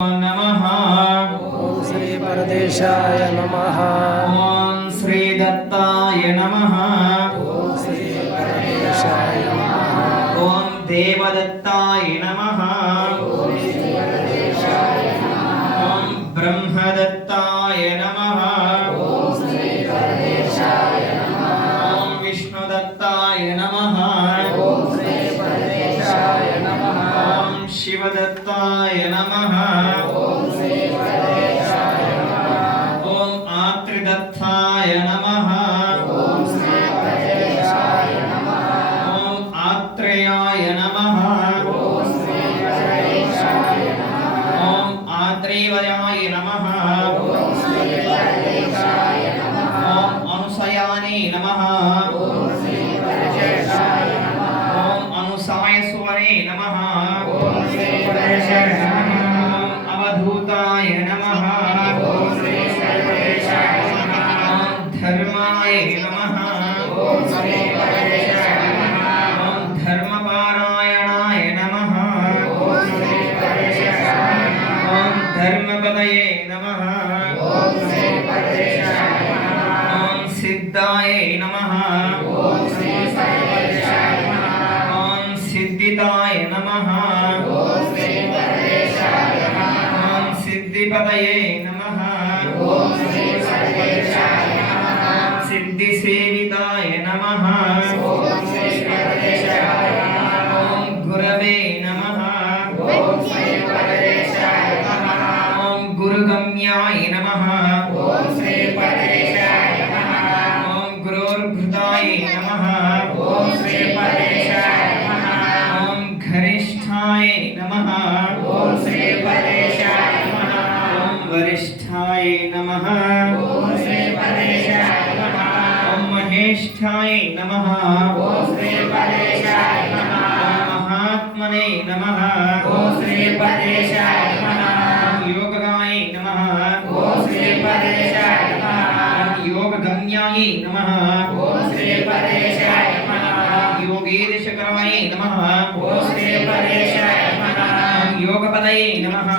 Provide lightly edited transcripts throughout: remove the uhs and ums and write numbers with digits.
नमः। ओम श्री परदेशाय नमः। ओम श्री दत्ताय नमः। ओम श्री परदेशाय नमः। ओम देवदत्ताय नमः। ओम श्री परदेशाय नमः। ओम ब्रह्मदत्ताय नमः। ओम श्री परदेशाय नमः। ओम विष्णुदत्ताय नमः। ओम श्री परदेशाय नमः। ओम शिवदत्ताय नमः। ओम श्री परदेशाय नमः। ओम आत्रिदत्ताय नमः। ओम श्री परदेशाय नमः। ओम आत्रेयाय नमः। ओम श्री परदेशाय नमः। ओम आत्रेयवयाय नमः। ओम श्री परदेशाय नमः। ओम अनुसयाने नमः। ओम श्री परदेशाय नमः। ओम अनुसायसुवने नमः। ओम श्री परदेशाय नमः। ओम अवधूताय नमः। ओम श्री परदेशाय नमः। ओम धर्माय नमः। ओम श्री परदेशाय नमः। ओम धर्मपारायणाय नमः। ओम श्री परदेशाय नमः। ओम धर्मपदये नमः। ओम श्री परदेशाय नमः। ओम सिद्धाय नमः। ओम श्री परदेशाय नमः। ओम सिद्धिदाय नमः। ओम श्री परदेशाय नमः। ओम सिद्धिपदये नमः। ओम श्री परदेशाय नमः। सिद्धिसेविताय नमः। ओम श्री परदेशाय नमः। ओम गुरवे नमः। ओम श्री परदेशाय नमः। ओम गुरुगम्याय नमः। ओम श्री परदेशाय नमः। ओम गुरोर्घृताय नमः। ओम श्री परदेशाय नमः। ओम घनिष्ठाय नमः। ओम श्री परदेशाय नमः। ओम वरिष्ठाय नमः। ओम श्री परदेशाय नमः। ओम महेष्ठाय नमः। ओम श्री परदेशाय नमः। ओम महात्मने नमः। ओम श्री परदेशाय नमः। ओम योगगाय नमः। ओम श्री परदेशाय नमः। ओम योगगम्याय नमः। ओम श्री परदेशाय नमः। ओम योगेशकराय नमः। ओम श्री परदेशाय नमः। ओम योगपदये नमः।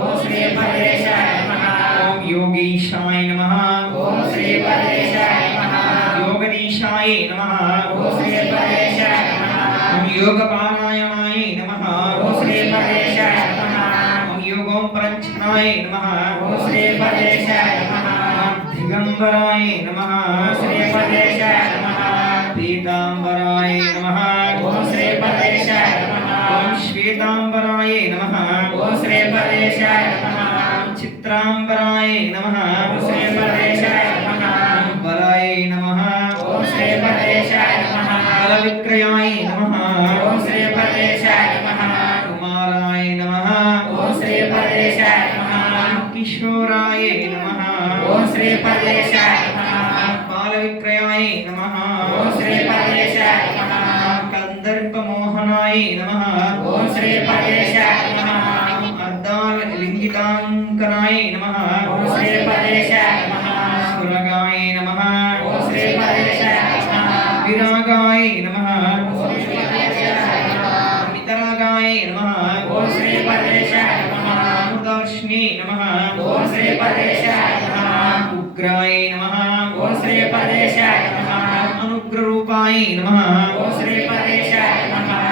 ओम श्री परदेशाय नमः। ओम योगीशाय नमः। ओम श्री परदेशाय नमः। योगदीशाय नमः। ओम श्री परदेशाय नमः। ओम योगपारायणाय नमः। ओम श्री परदेशाय नमः। ओम योगोपरच्छनाय नमः। ओम श्री परदेशाय नमः। ओम दिगंबराय नमः। ओम श्री परदेशाय नमः। पीतांबराय नमः। ओम श्री परदेशाय नमः। ओम श्वेतांबराय नमः। ओम श्री परदेशाय नमः। चित्रांबराय नमः। ओम श्री परदेशाय नमः। ओम बलाय नमः। ओम श्री परदेशाय नमः। बलविक्रयाय नमः। ओम श्री परदेशाय नमः। कुमाराय नमः। ओम श्री परदेशाय नमः। किशोराय नमः। ओम श्री परदेशाय नमः। बालविक्रयाय नमः। ओम श्री परदेशाय नमः। कंदर्पमोहनाय नमः। ओम श्री परदेशाय नमः। अर्धालिंगितांकनाय नमः। ओम श्री परदेशाय नमः। सुरगाय नमः। ओम श्री परदेशाय नमः। विरागाय नमः। ओम श्री परदेशाय नमः। मितरागाय नमः। ओम श्री परदेशाय नमः। अमृतार्ष्णे नमः। ओम श्री परदेशाय नमः। उग्राय नमः। ओम श्री परदेशाय नमः। अनुग्ररूपाय नमः। ओम श्री परदेशाय नमः।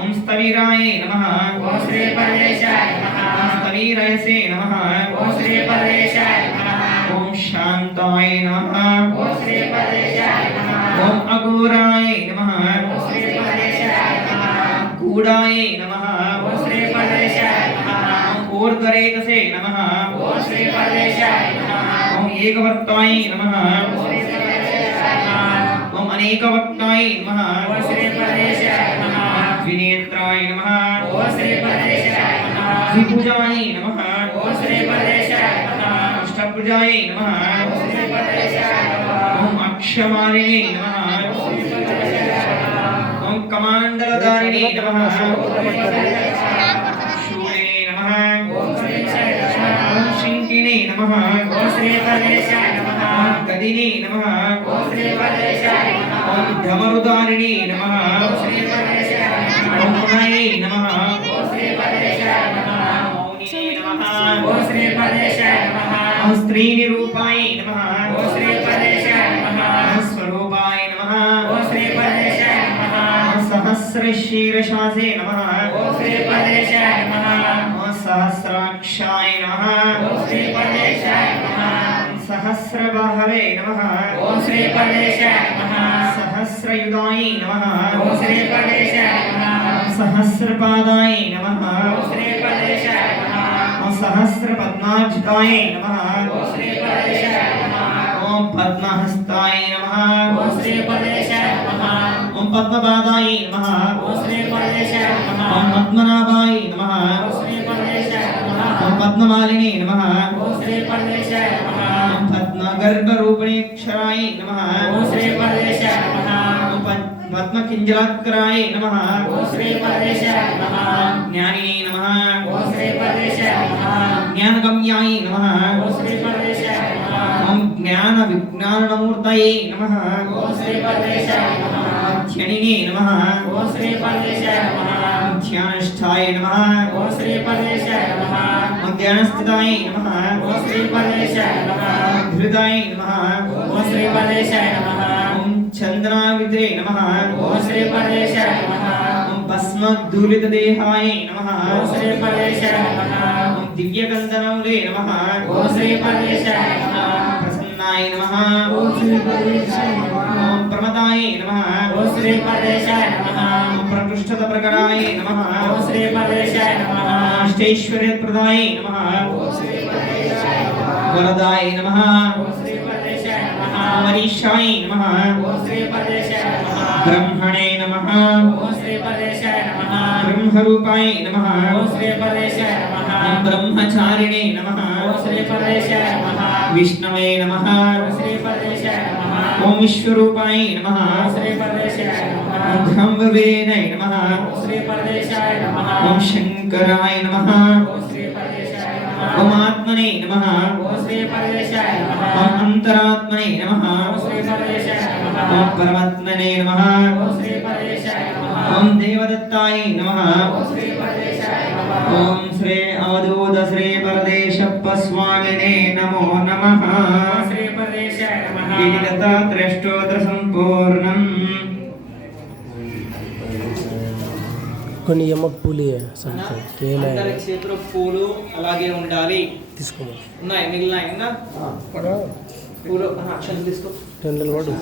ओम स्थवीराय नमः। ओम श्री परदेशाय ओम नमः। स्थवीरयसे नमः। ओम श्री परदेशाय नमः। ओम शांताय नमः। ओम श्री परदेशाय नमः। ओम अघोराय नमः। ओम श्री परदेशाय नमः। गूढ़ाय नमः। ओम श्री परदेशाय नमः। ओम ऊर्ध्वरेतसे नमः। ओम श्री परदेशाय नमः। ओम एकवर्ताय नमः। ओम श्री परदेशाय नमः। ओम अनेकवक्ताय नमः। ओम श्री परदेशाय नमः। द्विनेत्राय नमः। ओम श्री परदेशाय नमः। द्विभुजाय नमः। ओम श्री परदेशाय नमः। अष्टभुजाय नमः। ओम श्री परदेशाय नमः। ओम अक्षमालिने नमः। ओम श्री परदेशाय नमः। ओम कमांडलधारिणे नमः। ओम श्री परदेशाय शूले नमः। ओम श्री परदेशाय ओम शिंकिने नमः। ओम श्री परदेशाय नमः। ओम गदिने नमः। ओम श्री परदेशाय नमः। ओम धमरुदारिणे नमः। ओम श्री परदेशाय नमः। ओम पुनये नमः। ओम श्री परदेशाय नमः। मौनिने नमः। ఓం శ్రీ పరమేశాయ నమః ఓం స్త్రీనిరూపాయ నమః ఓం శ్రీ పరమేశాయ నమః ఓం స్వరూపాయ నమః ఓం శ్రీ పరమేశాయ నమః ఓం సహస్రశీర్షాసే నమః ఓం శ్రీ పరమేశాయ నమః ఓం సహస్రాక్షాయ నమః ఓం శ్రీ పరమేశాయ నమః ఓం సహస్రబాహవే నమః ఓం శ్రీ పరమేశాయ నమః సహస్రయుగాయ నమః ఓం శ్రీ పరమేశాయ నమః ఓం సహస్రపాదాయ నమః ఓం శ్రీ పరమేశాయ నమః ఓం సహస్రపద్మాజితాయ నమః ఓం శ్రీ పరమేశాయ నమః ఓం పద్మహస్తాయ నమః ఓం శ్రీ పరమేశాయ నమః ఓం పద్మపాదాయ నమః ఓం శ్రీ పరమేశాయ నమః ఓం పద్మనాభాయ నమః ఓం శ్రీ పరమేశాయ నమః ఓం పద్మమాలినే నమః ఓం శ్రీ పరమేశాయ నమః ఓం పద్మగర్భరూపిణేక్షరాయ నమః ఓం శ్రీ పరమేశాయ నమః ఓం పద్మకింజలాత్కరాయ నమః ఓం శ్రీ పరమేశాయ నమః జ్ఞానినే నమః ఓం శ్రీ పరమేశాయ నమః జ్ఞానగమ్యాయ నమః ఓం శ్రీ పరమేశాయ నమః ఓం జ్ఞాన విజ్ఞానమూర్తయే నమః ఓం శ్రీ పరమేశాయ నమః ధ్యానినే నమః ఓం శ్రీ పరమేశాయ నమః ధ్యానష్ఠాయ నమః ఓం శ్రీ పరమేశాయ నమః ఓం ధ్యానస్థితాయ నమః ఓం శ్రీ పరమేశాయ నమః ధృతాయ నమః ఓం శ్రీ పరమేశాయ నమః ఓం చంద్రావిదే నమః ఓం శ్రీ పరమేశాయ నమః ఓం భస్మధూళితదేహాయ నమః ఓం శ్రీ పరమేశాయ నమః ఓం దివ్యగంధనౌలే నమః ఓం శ్రీ పరమేశాయ నమః ప్రసన్నాయ నమః ఓం శ్రీ పరమేశాయ నమః ఓం ప్రమదాయ నమః ఓం శ్రీ పరమేశాయ నమః ఓం ప్రకృష్టతప్రకటాయ నమః ఓం శ్రీ పరమేశాయ నమః అష్టైశ్వర్యప్రదాయ నమః ఓం శ్రీ పరమేశాయ నమః వరదాయ నమః ఓం శ్రీ పరమేశాయ నమః అమరీషాయ నమః ఓం శ్రీ పరమేశాయ నమః బ్రహ్మణే నమః ఓం శ్రీ పరమేశాయ నమః బ్రహ్మరూపాయ నమః ఓం శ్రీ పరమేశాయ నమః ఓం బ్రహ్మచారిణే నమః ఓం శ్రీ పరమేశాయ నమః విష్ణవే నమః ఓం శ్రీ పరమేశాయ నమః ఓం విశ్వరూపాయ నమః ఓం శ్రీ పరమేశాయ నమః ఓం బ్రహ్మవేదనే నమః ఓం శ్రీ పరమేశాయ నమః ఓం శంకరాయ నమః ఓం శ్రీ పరమేశాయ నమః ఓం ఆత్మనే నమః ఓం శ్రీ పరమేశాయ నమః ఓం అంతరాత్మనే నమః ఓం శ్రీ పరమేశాయ నమః ఓం పరమాత్మనే నమః ఓం శ్రీ పరమేశాయ నమః ఓం దేవదత్తాయ నమః ఓం శ్రీ పరమేశాయ నమః ఓం శ్రీ అవధూత శ్రీ పరదేశప్ప స్వామినే నమో నమః ఓం శ్రీ పరమేశాయ నమః ఇది దత్తాత్రేయోదర సంపూర్ణం. కొన్ని యమ పూలి సంథింగ్ కేలా అందరి చేతిలో పూలు అలాగే ఉండాలి. తీసుకోమని ఉన్నాయి మిగిలిన అయినా పూలు అక్షరం తీసుకో. టెండల్ వాడు